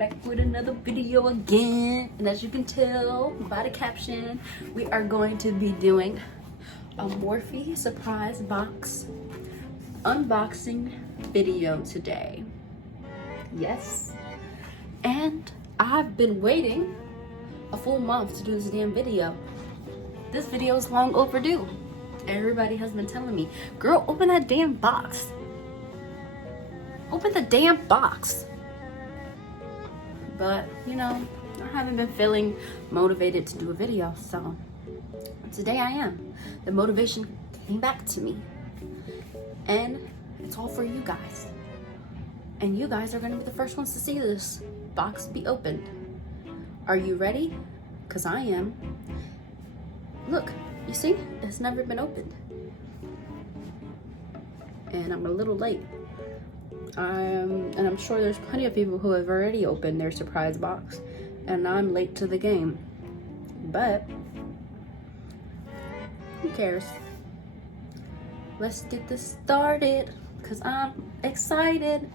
back with another video again, and as you can tell by the caption, we are going to be doing a Morphe surprise box unboxing video today. Yes, and I've been waiting a full month to do this damn video. This video is long overdue. Everybody has been telling me, girl, open that damn box. Open the damn box. But, you know, I haven't been feeling motivated to do a video, so today I am. The motivation came back to me. And it's all for you guys. And you guys are gonna be the first ones to see this box be opened. Are you ready? Because I am. Look, you see? It's never been opened. And I'm a little late. And I'm sure there's plenty of people who have already opened their surprise box, and I'm late to the game. But who cares? Let's get this started, because I'm excited.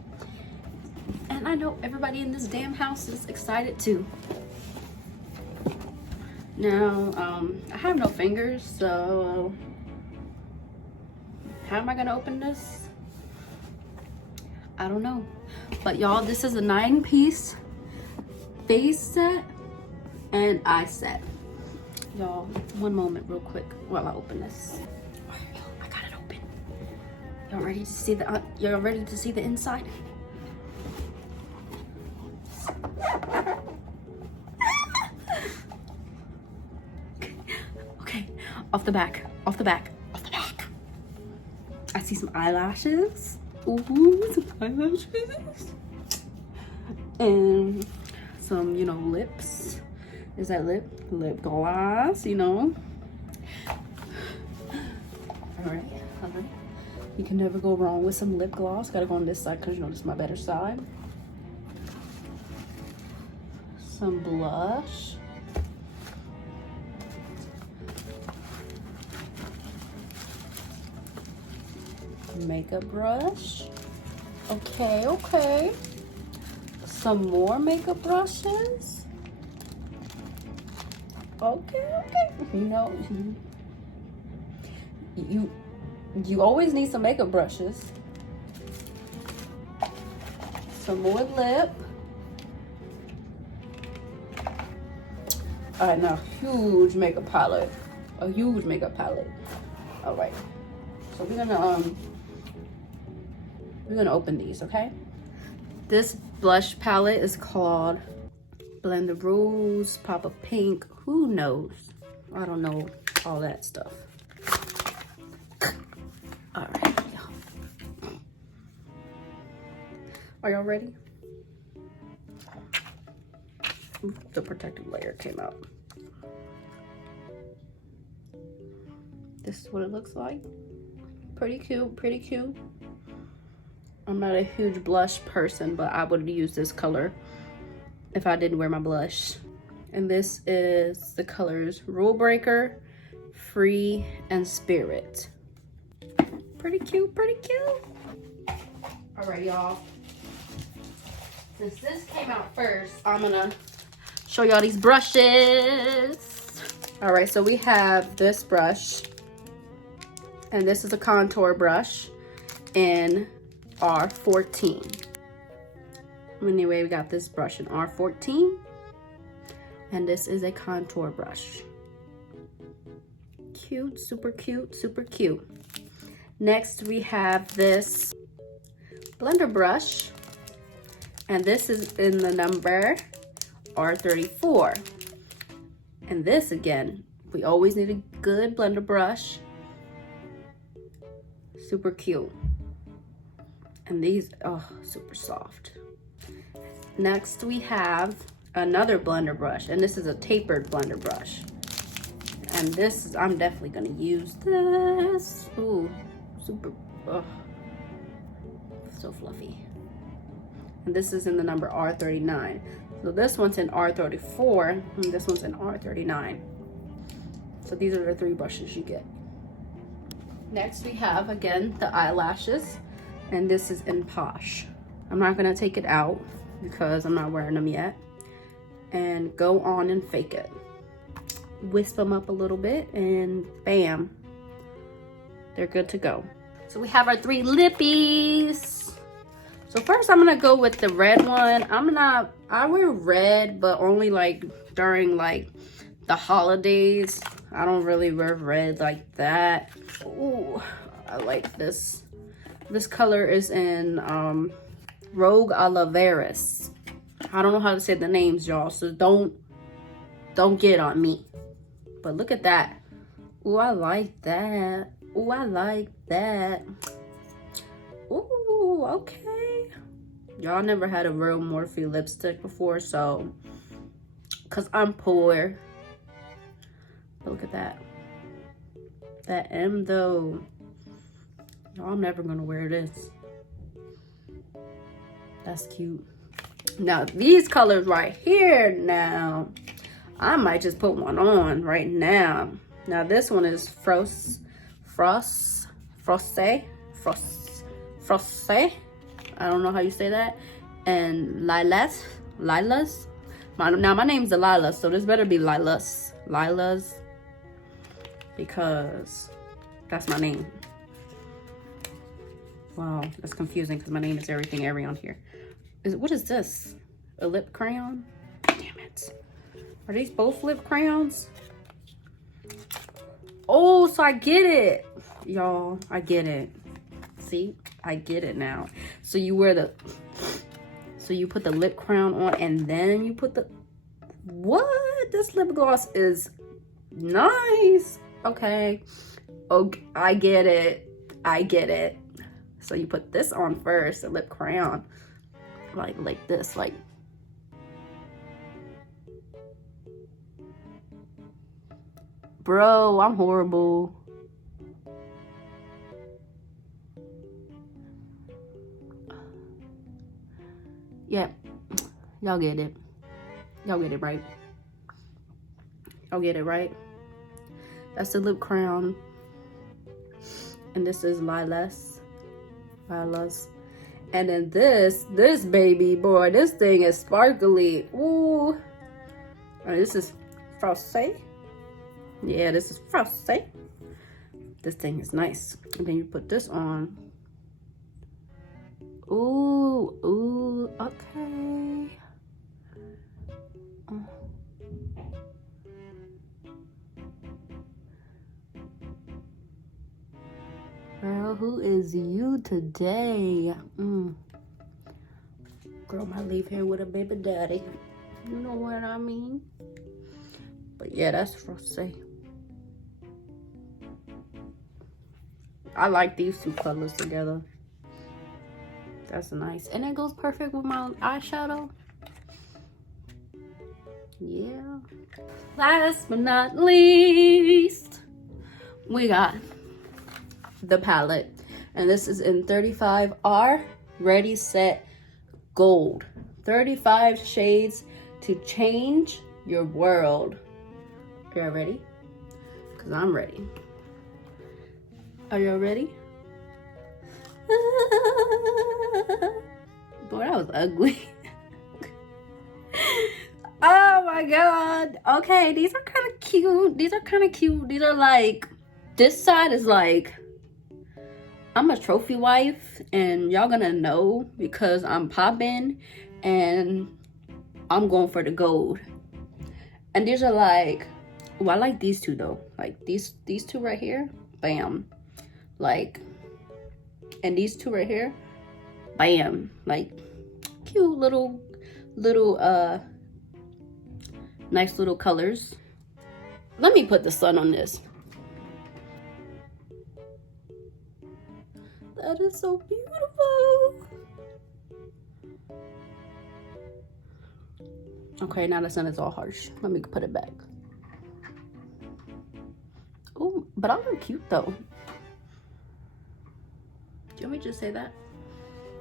And I know everybody in this damn house is excited too. Now, I have no fingers, so how am I gonna open this? I don't know. But y'all, this is a 9-piece face set and eye set. Y'all, one moment real quick while I open this. Oh, I got it open. Y'all ready to see the y'all ready to see the inside? Okay, off the back. I see some eyelashes. Ooh, some eyelashes. And some, you know, lips. Is that lip gloss, you know? All right. You can never go wrong with some lip gloss. Gotta go on this side because, you know, this is my better side. Some blush. Makeup brush. Okay. Some more makeup brushes. Okay. You know, you always need some makeup brushes. Some more lip. And a huge makeup palette. All right. So we're gonna open these, okay? This blush palette is called Blend of Rose, Pop of Pink. Who knows? I don't know all that stuff. All right, y'all. Are y'all ready? The protective layer came out. This is what it looks like. Pretty cute. I'm not a huge blush person, but I would use this color if I didn't wear my blush. And this is the colors Rule Breaker, Free, and Spirit. Pretty cute. All right, y'all. Since this came out first, I'm gonna show y'all these brushes. All right, so we have this brush, and this is a contour brush in R14. Anyway, we got this brush in R14, and this is a contour brush. Cute, super cute. Next, we have this blender brush, and this is in the number R34. And this, again, we always need a good blender brush. Super cute. And these, oh, super soft. Next, we have another blender brush, and this is a tapered blender brush. And this is, I'm definitely gonna use this. Ooh, super, oh, so fluffy. And this is in the number R39. So this one's in R34, and this one's in R39. So these are the 3 brushes you get. Next, we have, again, the eyelashes. And this is in Posh. I'm not gonna take it out because I'm not wearing them yet. And go on and fake it. Wisp them up a little bit and bam, they're good to go. So we have our 3 lippies. So first I'm gonna go with the red one. I wear red, but only like during like the holidays. I don't really wear red like that. Ooh, I like this. This color is in Rogue Oliveris. I don't know how to say the names, y'all, so don't get on me. But look at that. Ooh, I like that. Ooh, I like that. Ooh, okay. Y'all never had a real Morphe lipstick before, so, cause I'm poor. But look at that. That M though. Y'all, I'm never gonna wear this. That's cute. Now these colors right here, now I might just put one on right now. Now this one is Frosse. I don't know how you say that. And Lilas. Now my name's Delilah, so this better be Lilas. Because that's my name. Wow, that's confusing because my name is everything on here. What is this? A lip crayon? Damn it. Are these both lip crayons? Oh, so I get it. Y'all, I get it. See? I get it now. So you wear the... So you put the lip crayon on and then you put the... What? This lip gloss is nice. Okay. Okay, I get it. I get it. So you put this on first, the lip crayon. Like this, like... Bro, I'm horrible. Yeah, y'all get it. Y'all get it right. Y'all get it right. That's the lip crayon. And this is Lilas. And then this baby boy, this thing is sparkly. Ooh. And this is Frosse. Yeah, this is Frosse. This thing is nice. And then you put this on. Ooh, okay. Girl, who is you today? Girl might leave here with a baby daddy. You know what I mean? But yeah, that's Frosse. I like these 2 colors together. That's nice. And it goes perfect with my eyeshadow. Yeah. Last but not least, we got the palette. And this is in 35R Ready Set Gold. 35 shades to change your world. Are y'all ready? Because I'm ready. Are y'all ready? Boy, that was ugly. Oh my god. Okay, these are kind of cute. These are like, this side is like, I'm a trophy wife and y'all gonna know because I'm popping and I'm going for the gold. And these are like, oh, I like these 2 though. Like these 2 right here, bam. Like, and these 2 right here, bam. Like cute little nice little colors. Let me put the sun on this. That is so beautiful. Okay, now the sun is all harsh. Let me put it back. Oh, but I look cute though. Do you want me to just say that?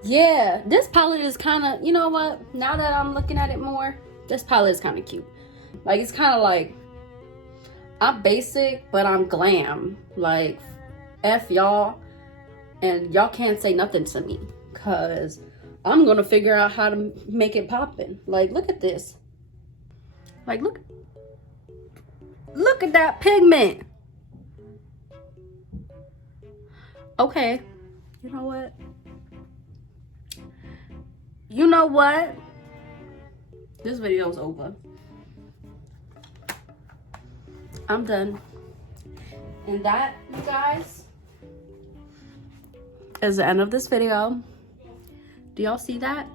Yeah, this palette is kind of, you know what? Now that I'm looking at it more, this palette is kind of cute. Like, it's kind of like, I'm basic, but I'm glam. Like, F y'all. And y'all can't say nothing to me. Because I'm gonna figure out how to make it poppin'. Like, look at this. Like, look at that pigment. Okay, you know what? You know what? This video is over. I'm done. And that, you guys, is the end of this video. Do y'all see that?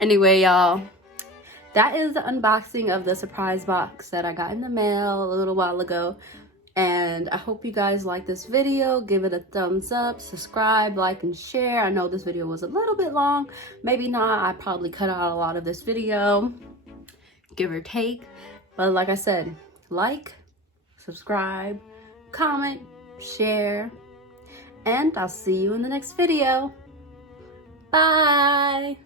Anyway, y'all, that is the unboxing of the surprise box that I got in the mail a little while ago. And I hope you guys like this video. Give it a thumbs up, subscribe, like, and share. I know this video was a little bit long. Maybe not. I probably cut out a lot of this video, give or take. But like I said, like, subscribe, comment, share, and I'll see you in the next video. Bye.